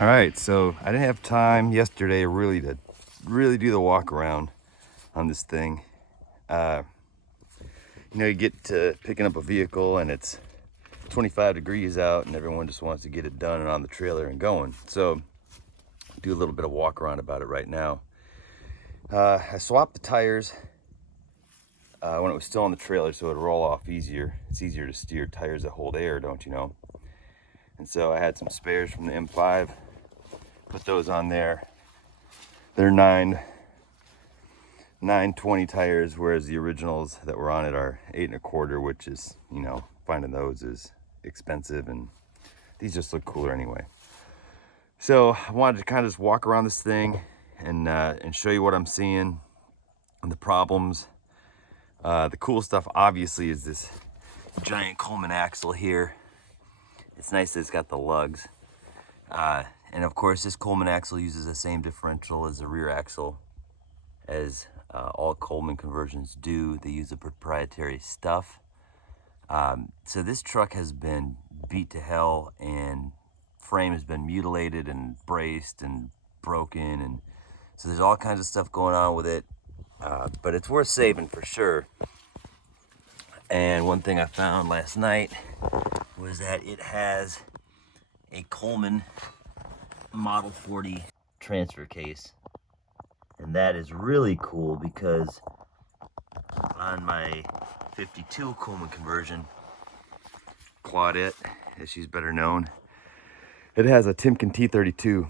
All right, so I didn't have time yesterday really to do the walk around on this thing. You know, you get to picking up a vehicle and it's 25 degrees out and everyone just wants to get it done and on the trailer and going. So do a little bit of walk around about it right now. I swapped the tires when it was still on the trailer so it would roll off easier. It's easier to steer tires that hold air, don't you know? And so I had some spares from the M5, put those on there. They're 920 tires, whereas the originals that were on it are 8 1/4, which is, you know, finding those is expensive, and these just look cooler anyway. So I wanted to kind of just walk around this thing and show you what I'm seeing and the problems. The cool stuff obviously is this giant Coleman axle here. It's nice that it's got the lugs. And of course this Coleman axle uses the same differential as the rear axle as all Coleman conversions do. They use the proprietary stuff. So this truck has been beat to hell, and frame has been mutilated and braced and broken, and so there's all kinds of stuff going on with it, but it's worth saving for sure. And one thing I found last night was that it has a Coleman Model 40 transfer case, and that is really cool because on my 52 Coleman conversion, Claudette, as she's better known, it has a Timken T32,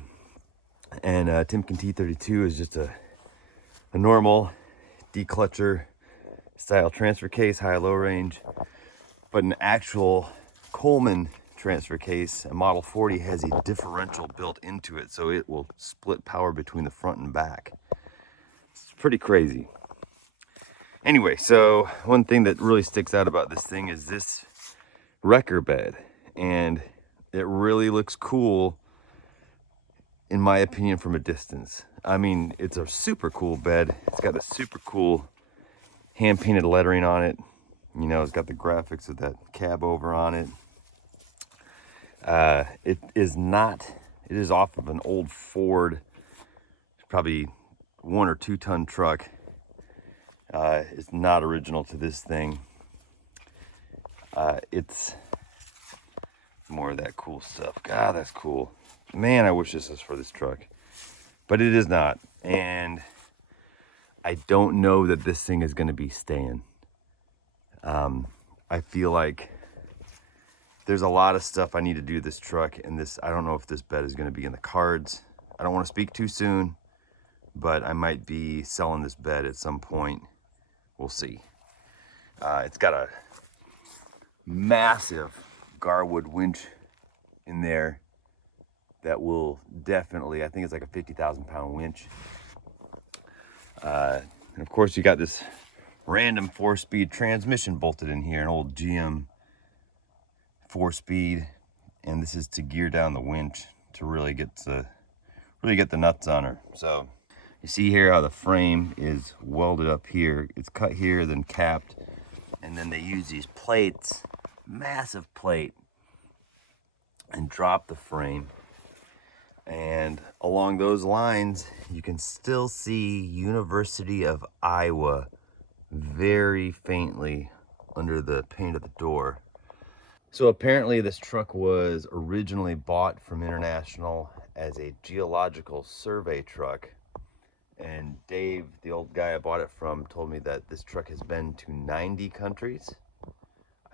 and Timken T32 is just a normal declutcher style transfer case, high-low range, but an actual Coleman transfer case, a Model 40, has a differential built into it, so it will split power between the front and back. It's pretty crazy. Anyway, so one thing that really sticks out about this thing is this wrecker bed, and it really looks cool in my opinion from a distance. I mean, it's a super cool bed. It's got a super cool hand painted lettering on it. You know, it's got the graphics of that cab over on it. It is off of an old Ford probably 1 or 2 ton truck. It's not original to this thing. It's more of that cool stuff. God, that's cool. Man, I wish this was for this truck. But it is not. And I don't know that this thing is going to be staying. I feel like there's a lot of stuff I need to do to this truck. And this, I don't know if this bed is going to be in the cards. I don't want to speak too soon, but I might be selling this bed at some point. We'll see. It's got a massive Garwood winch in there that will definitely, I think it's like a 50,000 pound winch. And of course you got this random 4-speed transmission bolted in here, an old GM 4-speed, and this is to gear down the winch to really get the nuts on her. So you see here how the frame is welded up here. It's cut here, then capped, and then they use these plates, massive plate, and drop the frame. And along those lines, you can still see University of Iowa very faintly under the paint of the door. So apparently this truck was originally bought from International as a geological survey truck. And Dave, the old guy I bought it from, told me that this truck has been to 90 countries.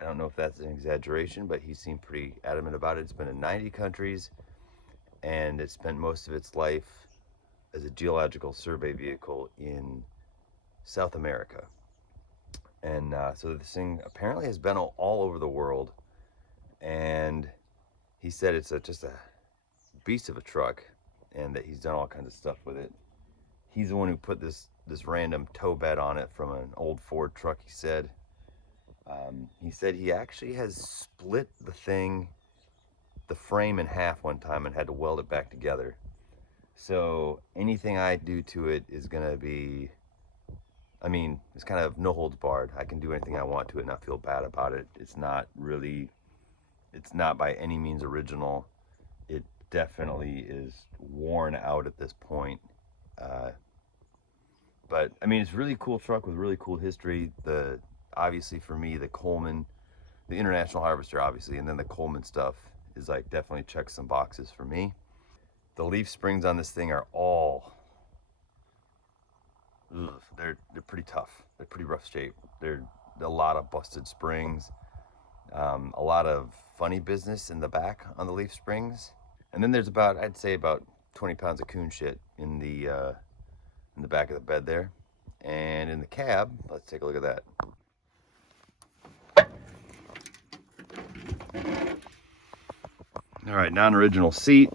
I don't know if that's an exaggeration, but he seemed pretty adamant about it. It's been in 90 countries, and it spent most of its life as a geological survey vehicle in South America. And so this thing apparently has been all over the world. And he said it's just a beast of a truck, and that he's done all kinds of stuff with it. He's the one who put this random tow bed on it from an old Ford truck, he said. He said he actually has split the frame in half one time and had to weld it back together. So anything I do to it is gonna be, I mean, it's kind of no holds barred. I can do anything I want to it and not feel bad about it. It's not by any means original. It definitely is worn out at this point. But I mean, it's a really cool truck with really cool history. Obviously for me, the Coleman, the International Harvester, obviously, and then the Coleman stuff is like definitely checks some boxes for me. The leaf springs on this thing are all, they're pretty tough. They're pretty rough shape. They're a lot of busted springs, a lot of funny business in the back on the leaf springs. And then there's about, I'd say about 20 pounds of coon shit in the back of the bed there. And in the cab, let's take a look at that. All right, non-original seat.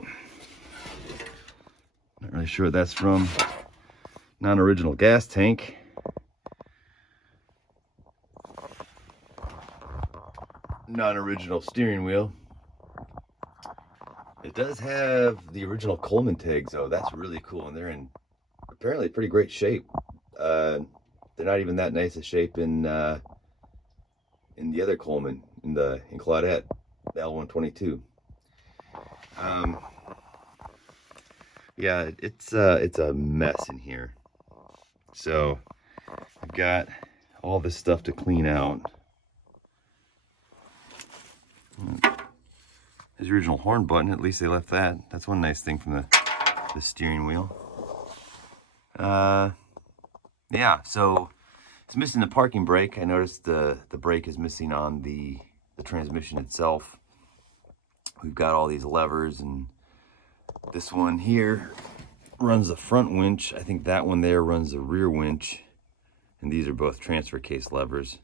Not really sure what that's from. Non-original gas tank. Non-original steering wheel. It does have the original Coleman tags though. That's really cool, and they're in apparently pretty great shape. They're not even that nice a shape in the other Coleman in Claudette, the L122. Yeah, it's a mess in here. So I've got all this stuff to clean out. His original horn button, at least they left that. That's one nice thing from the steering wheel. Yeah, so it's missing the parking brake. I noticed the brake is missing on the transmission itself. We've got all these levers, and this one here runs the front winch. I think that one there runs the rear winch, and these are both transfer case levers.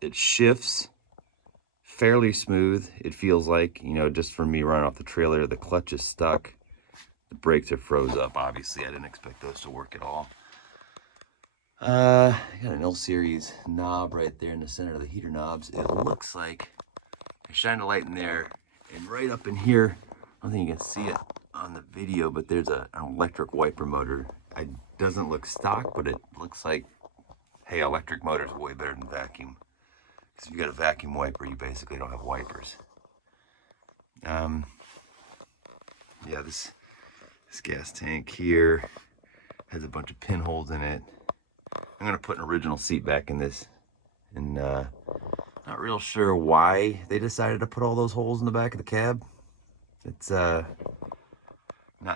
It shifts fairly smooth, it feels like, you know, just from me running off the trailer. The clutch is stuck, the brakes are froze up. Obviously I didn't expect those to work at all. I got an L series knob right there in the center of the heater knobs. It looks like I shined a light in there, and right up in here, I don't think you can see it on the video, but there's an electric wiper motor. It doesn't look stock, but it looks like, hey, electric motors are way better than vacuum. Because if you got a vacuum wiper, you basically don't have wipers. Yeah, this This gas tank here has a bunch of pinholes in it. I'm gonna put an original seat back in this, and not real sure why they decided to put all those holes in the back of the cab. It's not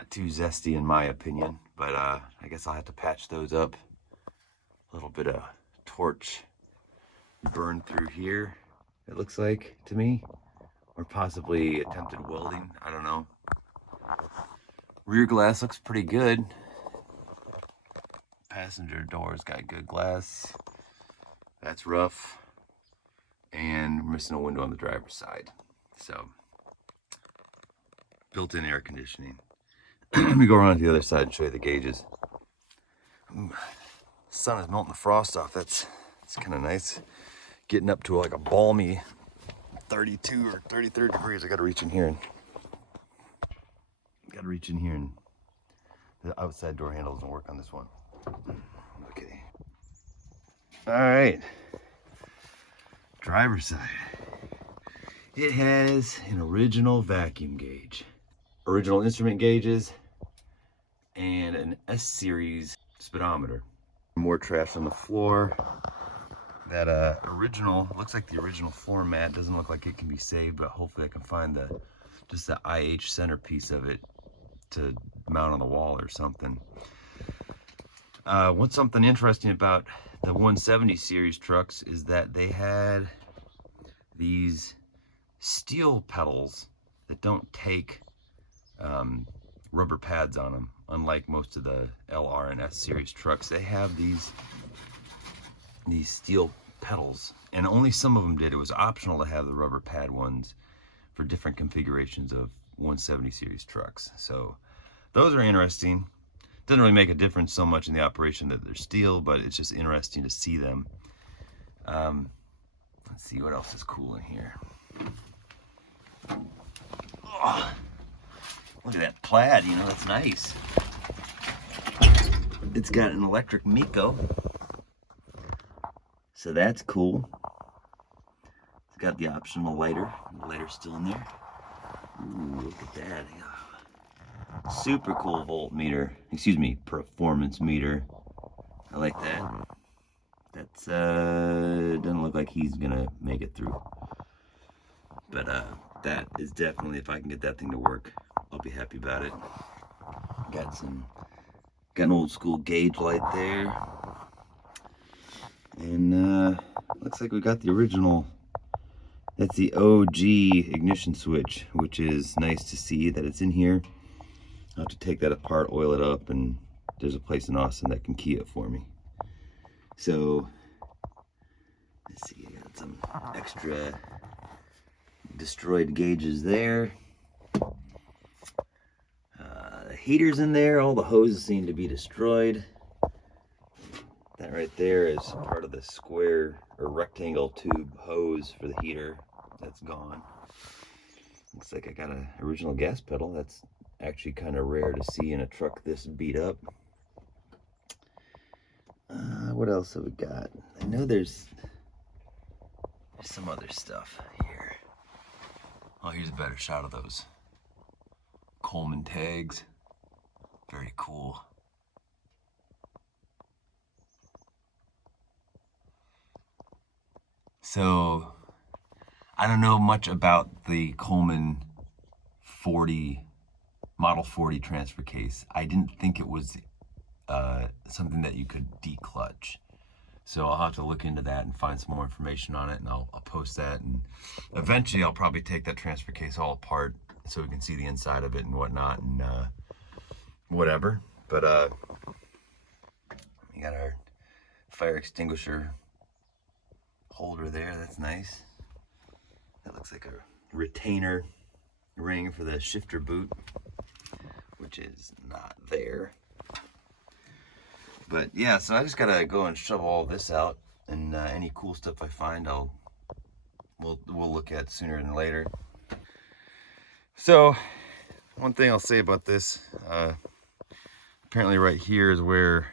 too zesty in my opinion, but I guess I'll have to patch those up. A little bit of torch burned through here, it looks like to me, or possibly attempted welding, I don't know. Rear glass looks pretty good. Passenger door's got good glass. That's rough. And we're missing a window on the driver's side. So, built-in air conditioning. Let me go around to the other side and show you the gauges. Ooh, sun is melting the frost off. That's kind of nice. Getting up to like a balmy 32 or 33 degrees. I gotta reach in here and the outside door handle doesn't work on this one. Okay. All right. Driver's side. It has an original vacuum gauge, original instrument gauges, and an S-series speedometer. More trash on the floor. That original, looks like the original floor mat. Doesn't look like it can be saved, but hopefully I can find just the IH centerpiece of it to mount on the wall or something. What's something interesting about the 170 series trucks is that they had these steel pedals that don't take rubber pads on them. Unlike most of the LR and S series trucks, they have these steel pedals, and only some of them did. It was optional to have the rubber pad ones for different configurations of 170 series trucks. So those are interesting. Doesn't really make a difference so much in the operation that they're steel, but it's just interesting to see them. Let's see what else is cool in here. Oh, look at that plaid, you know, that's nice. It's got an electric Miko, so that's cool. It's got the optional lighter. The lighter's still in there. Ooh, look at that. Super cool voltmeter. Excuse me, performance meter. I like that. That's doesn't look like he's gonna make it through. But that is definitely, if I can get that thing to work, I'll be happy about it. Got an old school gauge light there. And looks like we got the original. That's the OG ignition switch, which is nice to see that it's in here. I'll have to take that apart, oil it up, and there's a place in Austin that can key it for me. So, let's see, I got some extra destroyed gauges there. The heater's in there, all the hoses seem to be destroyed. That right there is part of the square or rectangle tube hose for the heater. That's gone. Looks like I got an original gas pedal. That's actually kind of rare to see in a truck this beat up. What else have we got? I know there's some other stuff here. Oh, here's a better shot of those Coleman tags. Very cool. So, I don't know much about the Coleman 40, Model 40 transfer case. I didn't think it was something that you could declutch. So I'll have to look into that and find some more information on it, and I'll post that. And eventually I'll probably take that transfer case all apart so we can see the inside of it and whatnot, and whatever. But we got our fire extinguisher holder there. That's nice. That looks like a retainer ring for the shifter boot, which is not there. But yeah, so I just gotta go and shove all this out, and any cool stuff I find, we'll look at sooner than later. So one thing I'll say about this, apparently right here is where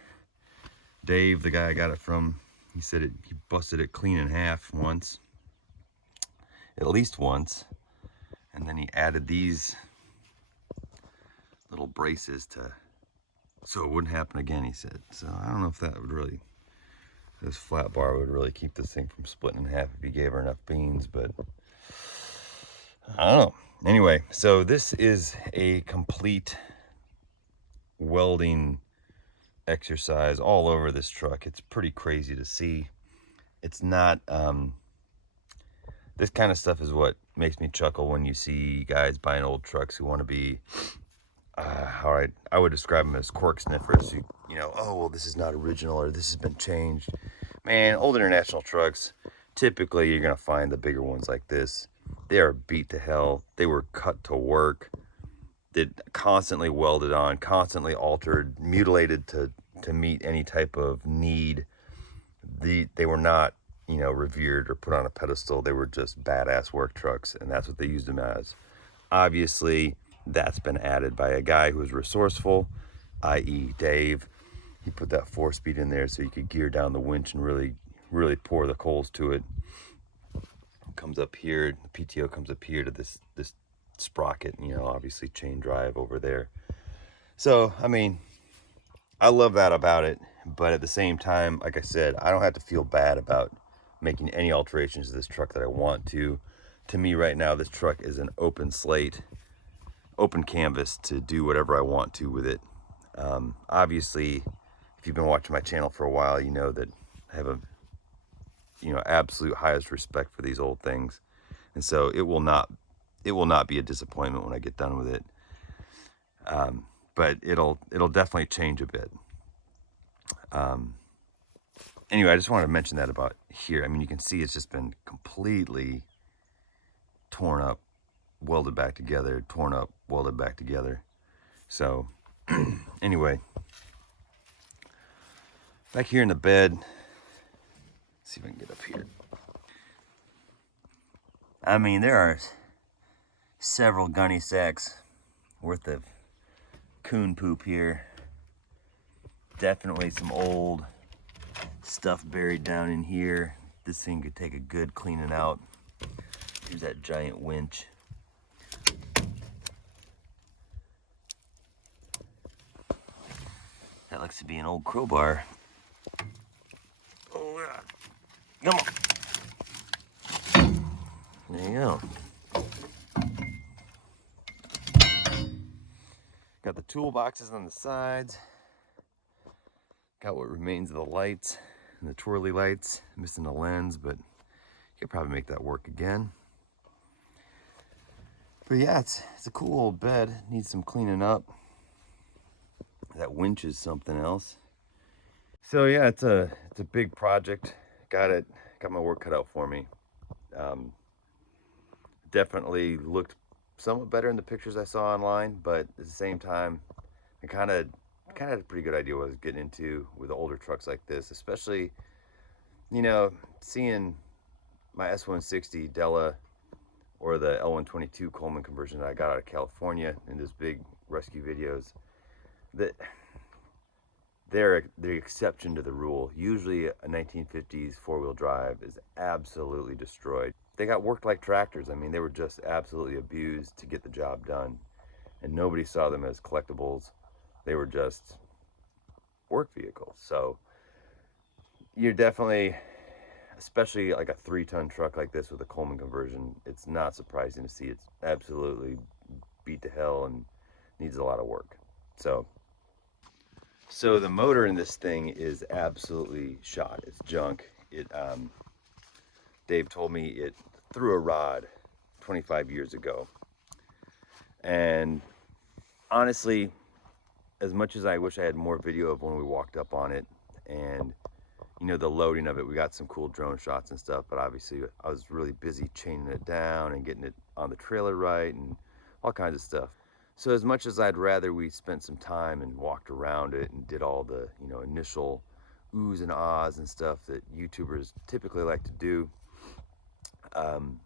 Dave, the guy I got it from, he said he busted it clean in half once, at least once, and then he added these little braces so it wouldn't happen again, he said. So I don't know if that would really, this flat bar would really keep this thing from splitting in half if you gave her enough beans, but I don't know. Anyway, so this is a complete welding exercise all over this truck. It's pretty crazy to see. It's not, this kind of stuff is what makes me chuckle when you see guys buying old trucks who want to be, all right, I would describe them as cork sniffers. You know, oh, well, this is not original, or this has been changed. Man, old international trucks, typically you're going to find the bigger ones like this. They are beat to hell. They were cut to work. They constantly welded on, constantly altered, mutilated to meet any type of need. They were not, you know, revered or put on a pedestal. They were just badass work trucks, and that's what they used them as. Obviously, that's been added by a guy who was resourceful, i.e. Dave. He put that 4-speed in there so you could gear down the winch and really pour the coals to it. Comes up here, the PTO comes up here to this sprocket, you know, obviously chain drive over there. So, I mean, I love that about it, but at the same time, like I said, I don't have to feel bad about making any alterations to this truck that I want to. To me right now, this truck is an open slate, open canvas to do whatever I want to with it. Obviously, if you've been watching my channel for a while, you know that I have a, you know, absolute highest respect for these old things. And so it will not be a disappointment when I get done with it. But it'll definitely change a bit. Anyway, I just wanted to mention that about here. I mean, you can see it's just been completely torn up, welded back together, torn up, welded back together. So anyway, back here in the bed, let's see if I can get up here. I mean, there are several gunny sacks worth of coon poop here. Definitely some old stuff buried down in here. This thing could take a good cleaning out. Here's that giant winch. That looks to be an old crowbar. Oh, yeah. Come on. There you go. Got the toolboxes on the sides. Got what remains of the lights and the twirly lights. Missing the lens, but you could probably make that work again. But yeah, it's a cool old bed. Needs some cleaning up. That winch is something else. So yeah, it's a big project. Got my work cut out for me. Definitely looked somewhat better in the pictures I saw online, but at the same time, I kind of had a pretty good idea what I was getting into with older trucks like this, especially, you know, seeing my S-160 Della or the L-122 Coleman conversion that I got out of California in those big rescue videos. That they're the exception to the rule. Usually a 1950s four-wheel drive is absolutely destroyed. They got worked like tractors. I mean, they were just absolutely abused to get the job done. And nobody saw them as collectibles. They were just work vehicles. So you're definitely, especially like a 3-ton truck like this with a Coleman conversion, it's not surprising to see it's absolutely beat to hell and needs a lot of work. So the motor in this thing is absolutely shot. It's junk. Dave told me it threw a rod 25 years ago. And honestly, as much as I wish I had more video of when we walked up on it and, you know, the loading of it, we got some cool drone shots and stuff, but obviously I was really busy chaining it down and getting it on the trailer right and all kinds of stuff. So as much as I'd rather we spent some time and walked around it and did all the, you know, initial oohs and ahs and stuff that YouTubers typically like to do, and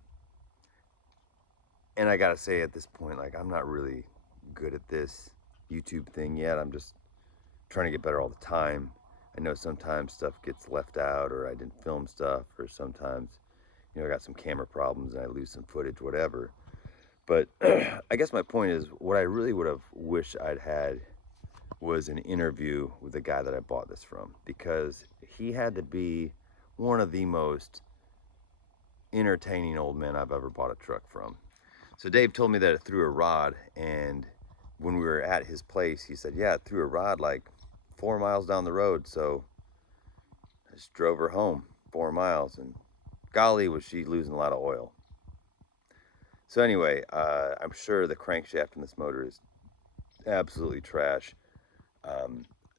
I gotta say at this point, like, I'm not really good at this YouTube thing yet. I'm just trying to get better all the time. I know sometimes stuff gets left out, or I didn't film stuff, or sometimes, you know, I got some camera problems and I lose some footage, whatever. But I guess my point is, what I really would have wished I'd had was an interview with the guy that I bought this from, because he had to be one of the most entertaining old men I've ever bought a truck from. So Dave told me that it threw a rod, and when we were at his place, he said, yeah, it threw a rod like 4 miles down the road. So I just drove her home 4 miles, and golly, was she losing a lot of oil. So anyway, I'm sure the crankshaft in this motor is absolutely trash.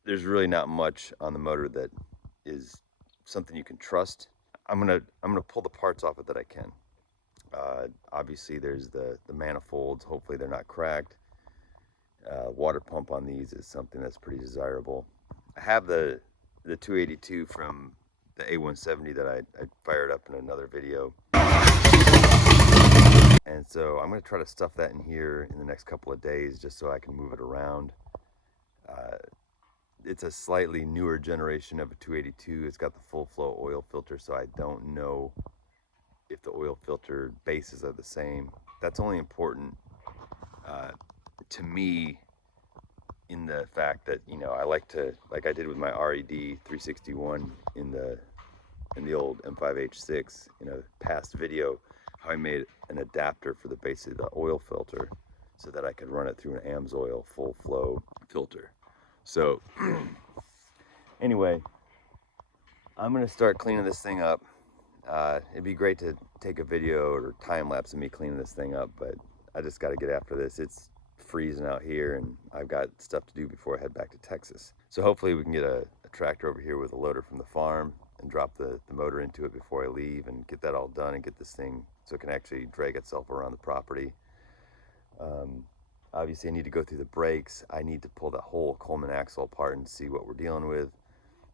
There's really not much on the motor that is something you can trust. I'm gonna pull the parts off it that I can. Obviously, there's the manifolds. Hopefully, they're not cracked. Water pump on these is something that's pretty desirable. I have the 282 from the A-170 that I fired up in another video. And so I'm going to try to stuff that in here in the next couple of days just so I can move it around. It's a slightly newer generation of a 282. It's got the full flow oil filter, so I don't know if the oil filter bases are the same. That's only important to me in the fact that, you know, I like to, like I did with my RED 361 in the old M5H6 in a past video, how I made an adapter for the base of the oil filter so that I could run it through an AMSOIL full flow filter. So anyway, I'm gonna start cleaning this thing up. It'd be great to take a video or time lapse of me cleaning this thing up, but I just got to get after this. It's freezing out here, and I've got stuff to do before I head back to Texas. So hopefully we can get a tractor over here with a loader from the farm and drop the motor into it before I leave and get that all done and get this thing so it can actually drag itself around the property. Obviously I need to go through the brakes. I need to pull that whole Coleman axle apart and see what we're dealing with.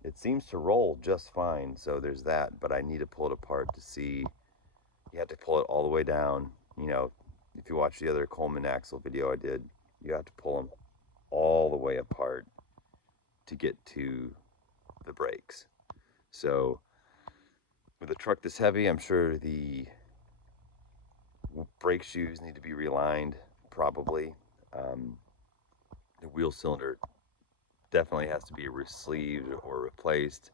It seems to roll just fine, so there's that, but I need to pull it apart to see. You have to pull it all the way down. You know, if you watch the other Coleman axle video I did, you have to pull them all the way apart to get to the brakes. So with a truck this heavy, I'm sure the brake shoes need to be realigned, probably. The wheel cylinder definitely has to be re-sleeved or replaced,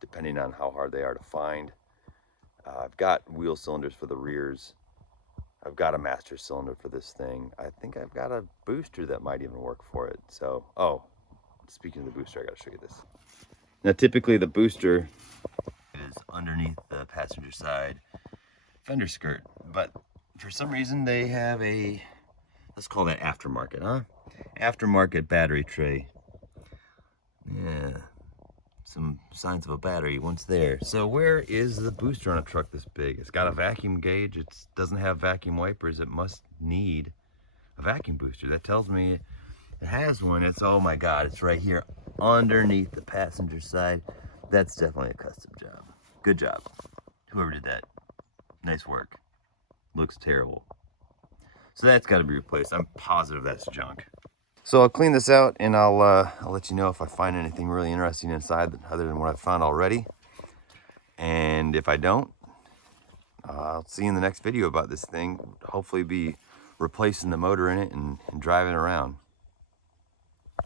depending on how hard they are to find. I've got wheel cylinders for the rears. I've got a master cylinder for this thing. I think I've got a booster that might even work for it. So, oh, speaking of the booster, I gotta show you this. Now, typically the booster is underneath the passenger side fender skirt, but for some reason they have a, let's call that aftermarket, huh? Aftermarket battery tray. Yeah, some signs of a battery once there. So where is the booster on a truck this big? It's got a vacuum gauge. It doesn't have vacuum wipers. It must need a vacuum booster. That tells me it has one. It's, oh my God, it's right here underneath the passenger side. That's definitely a custom job. Good job. Whoever did that. Nice work. Looks terrible. So that's got to be replaced. I'm positive that's junk. So I'll clean this out and I'll let you know if I find anything really interesting inside other than what I've found already. And if I don't, I'll see you in the next video about this thing. Hopefully be replacing the motor in it and driving around.